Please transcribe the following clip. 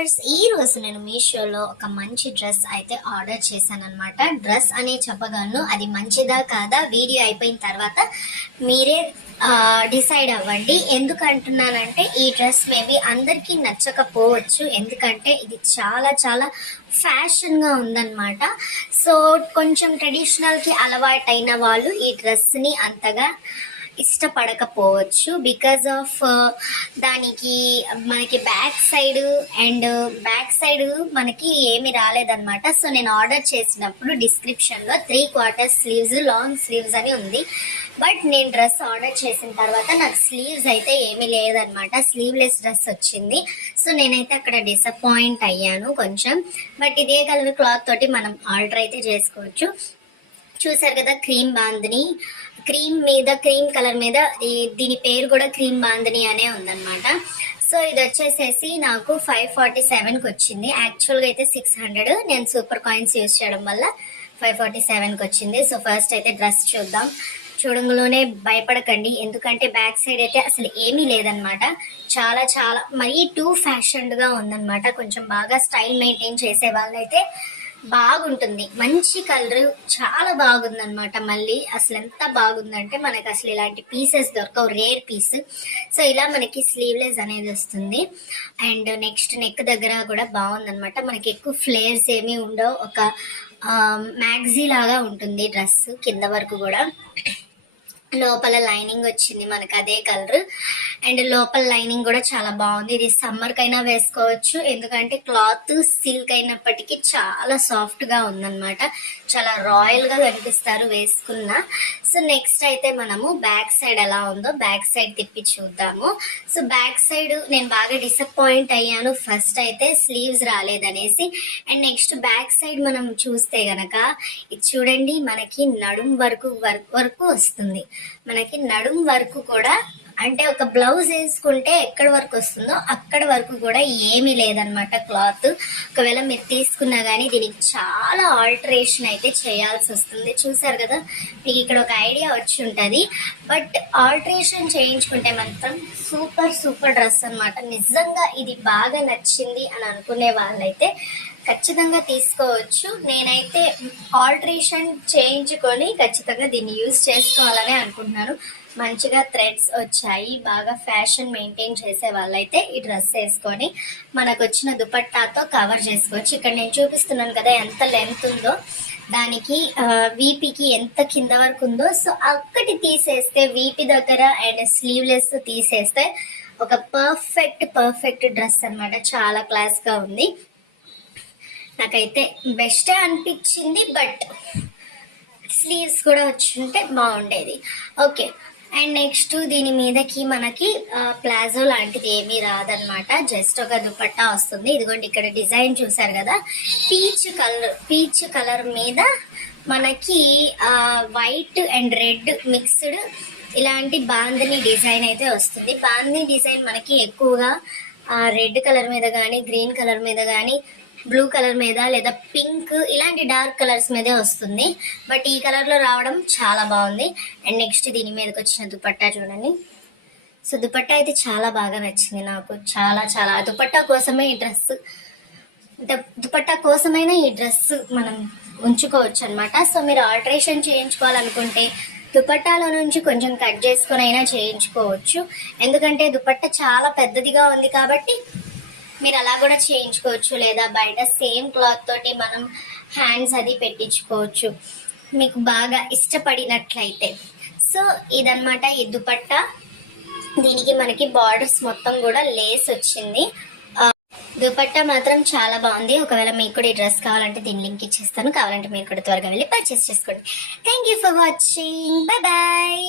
Viewers, ఈ రోజు నేను మీషోలో ఒక మంచి డ్రెస్ అయితే ఆర్డర్ చేశాను అనమాట. డ్రెస్ అనే చెప్పగలను, అది మంచిదా కాదా వీడియో అయిపోయిన తర్వాత మీరే డిసైడ్ అవ్వండి. ఎందుకు అంటున్నానంటే ఈ డ్రెస్ మేబీ అందరికీ నచ్చకపోవచ్చు, ఎందుకంటే ఇది చాలా చాలా ఫ్యాషన్గా ఉందన్నమాట. సో కొంచెం ట్రెడిషనల్కి అలవాటైన వాళ్ళు ఈ డ్రెస్ని అంతగా ఇష్టపడకపోవచ్చు. బికాజ్ ఆఫ్ దానికి మనకి బ్యాక్ సైడ్ మనకి ఏమి రాలేదన్నమాట. సో నేను ఆర్డర్ చేసినప్పుడు డిస్క్రిప్షన్లో 3/4 స్లీవ్స్, లాంగ్ స్లీవ్స్ అని ఉంది. బట్ నేను డ్రెస్ ఆర్డర్ చేసిన తర్వాత నాకు స్లీవ్స్ అయితే ఏమీ లేదనమాట, స్లీవ్లెస్ డ్రెస్ వచ్చింది. సో నేనైతే అక్కడ డిసప్పాయింట్ అయ్యాను కొంచెం. బట్ ఇదే కలర్ క్లాత్ తోటి మనం ఆర్డర్ అయితే చేసుకోవచ్చు. చూసారు కదా, క్రీమ్ బాందిని, క్రీమ్ కలర్ మీద దీని పేరు కూడా క్రీమ్ బాందిని అనే ఉందన్నమాట. సో ఇది వచ్చేసేసి నాకు 547కి వచ్చింది. యాక్చువల్గా అయితే 600, నేను సూపర్ కాయిన్స్ యూజ్ చేయడం వల్ల 547కి వచ్చింది. సో ఫస్ట్ అయితే డ్రెస్ చూద్దాం. చూడంలోనే భయపడకండి, ఎందుకంటే బ్యాక్ సైడ్ అయితే అసలు ఏమీ లేదనమాట. చాలా చాలా మరీ టూ ఫ్యాషన్డ్గా ఉందన్నమాట. కొంచెం బాగా స్టైల్ మెయింటైన్ చేసే వాళ్ళైతే బాగుంటుంది. మంచి కలర్, చాలా బాగుందన్నమాట. మళ్ళీ అసలు ఎంత బాగుందంటే మనకి అసలు ఇలాంటి పీసెస్ దొరకవు, రేర్ పీస్. సో ఇలా మనకి స్లీవ్లెస్ అనేది వస్తుంది. అండ్ నెక్స్ట్ నెక్ దగ్గర కూడా బాగుందన్నమాట. మనకి ఎక్కువ ఫ్లేర్స్ ఏమీ ఉండవు, ఒక మ్యాగ్జీ లాగా ఉంటుంది డ్రెస్ కింద వరకు కూడా. లోపల లైనింగ్ వచ్చింది మనకు అదే కలర్. అండ్ లోపల లైనింగ్ కూడా చాలా బాగుంది. ఇది సమ్మర్ కైనా వేసుకోవచ్చు, ఎందుకంటే క్లాత్ సిల్క్ అయినప్పటికీ చాలా సాఫ్ట్ గా ఉందన్నమాట. చాలా రాయల్ గా కనిపిస్తారు వేసుకున్న. సో నెక్స్ట్ అయితే మనము బ్యాక్ సైడ్ ఎలా ఉందో బ్యాక్ సైడ్ తిప్పి చూద్దాము. సో బ్యాక్ సైడ్ నేను బాగా డిసప్పాయింట్ అయ్యాను, ఫస్ట్ అయితే స్లీవ్స్ రాలేదనేసి. అండ్ నెక్స్ట్ బ్యాక్ సైడ్ మనం చూస్తే గనక ఇది చూడండి, మనకి నడుం వరకు వస్తుంది. మనకి నడుం వరకు కూడా, అంటే ఒక బ్లౌజ్ వేసుకుంటే ఎక్కడి వరకు వస్తుందో అక్కడి వరకు కూడా ఏమీ లేదనమాట క్లాత్. ఒకవేళ మీరు తీసుకున్నా కానీ దీనికి చాలా ఆల్టరేషన్ అయితే చేయాల్సి వస్తుంది. చూసారు కదా, మీకు ఇక్కడ ఒక ఐడియా వచ్చి ఉంటుంది. బట్ ఆల్టరేషన్ చేయించుకుంటే మాత్రం సూపర్ డ్రెస్ అనమాట. నిజంగా ఇది బాగా నచ్చింది అని అనుకునే వాళ్ళైతే ఖచ్చితంగా తీసుకోవచ్చు. నేనైతే ఆల్టరేషన్ చేయించుకొని ఖచ్చితంగా దీన్ని యూజ్ చేసుకోవాలని అనుకుంటున్నాను. మంచిగా థ్రెడ్స్ వచ్చాయి. బాగా ఫ్యాషన్ మెయింటైన్ చేసే వాళ్ళైతే ఈ డ్రెస్ వేసుకొని మనకు వచ్చిన దుపట్టాతో కవర్ చేసుకోవచ్చు. ఇక్కడ నేను చూపిస్తున్నాను కదా ఎంత లెంత్ ఉందో, దానికి వీపీకి ఎంత కింద వరకు ఉందో. సో అక్కడి తీసేస్తే, వీపీ దగ్గర అండ్ స్లీవ్లెస్ తీసేస్తే ఒక పర్ఫెక్ట్ డ్రెస్ అనమాట. చాలా క్లాస్ గా ఉంది, నాకైతే బెస్టే అనిపించింది. బట్ స్లీవ్స్ కూడా వచ్చి ఉంటే బాగుండేది. ఓకే. అండ్ నెక్స్ట్ దీని మీదకి మనకి ప్లాజో లాంటిది ఏమీ రాదనమాట, జస్ట్ ఒక దుపట్టా వస్తుంది. ఇదిగోండి ఇక్కడ డిజైన్ చూసారు కదా, పీచ్ కలర్ మీద మనకి వైట్ అండ్ రెడ్ మిక్స్డ్ ఇలాంటి బాందిని డిజైన్ అయితే వస్తుంది. బాందిని డిజైన్ మనకి ఎక్కువగా రెడ్ కలర్ మీద కానీ, గ్రీన్ కలర్ మీద కానీ, బ్లూ కలర్ మీద, లేదా పింక్ ఇలాంటి డార్క్ కలర్స్ మీదే వస్తుంది. బట్ ఈ కలర్ లో రావడం చాలా బాగుంది. అండ్ నెక్స్ట్ దీని మీదకి వచ్చిన దుపట్టా చూడండి. సో దుపట్టా అయితే చాలా బాగా నచ్చింది నాకు, చాలా చాలా. దుపట్టా కోసమే ఈ డ్రెస్, దుపట్టా కోసమైనా ఈ డ్రెస్ మనం ఉంచుకోవచ్చు అనమాట. సో మీరు ఆల్టరేషన్ చేయించుకోవాలనుకుంటే దుపట్టాలో నుంచి కొంచెం కట్ చేసుకొని అయినా చేయించుకోవచ్చు, ఎందుకంటే దుపట్టా చాలా పెద్దదిగా ఉంది కాబట్టి మీరు అలా కూడా చేయించుకోవచ్చు. లేదా బయట సేమ్ క్లాత్ తోటి మనం హ్యాండ్స్ అది పెట్టించుకోవచ్చు మీకు బాగా ఇష్టపడినట్లయితే. సో ఇదన్నమాట ఈ దుపట్టా. దీనికి మనకి బార్డర్స్ మొత్తం కూడా లేస్ వచ్చింది. దుపట్టా మాత్రం చాలా బాగుంది. ఒకవేళ మీకు కూడా ఈ డ్రెస్ కావాలంటే దీని లింక్ ఇచ్చేస్తాను, కావాలంటే మీరు కూడా త్వరగా వెళ్ళి పర్చేస్ చేసుకోండి. Thank you for watching, bye bye.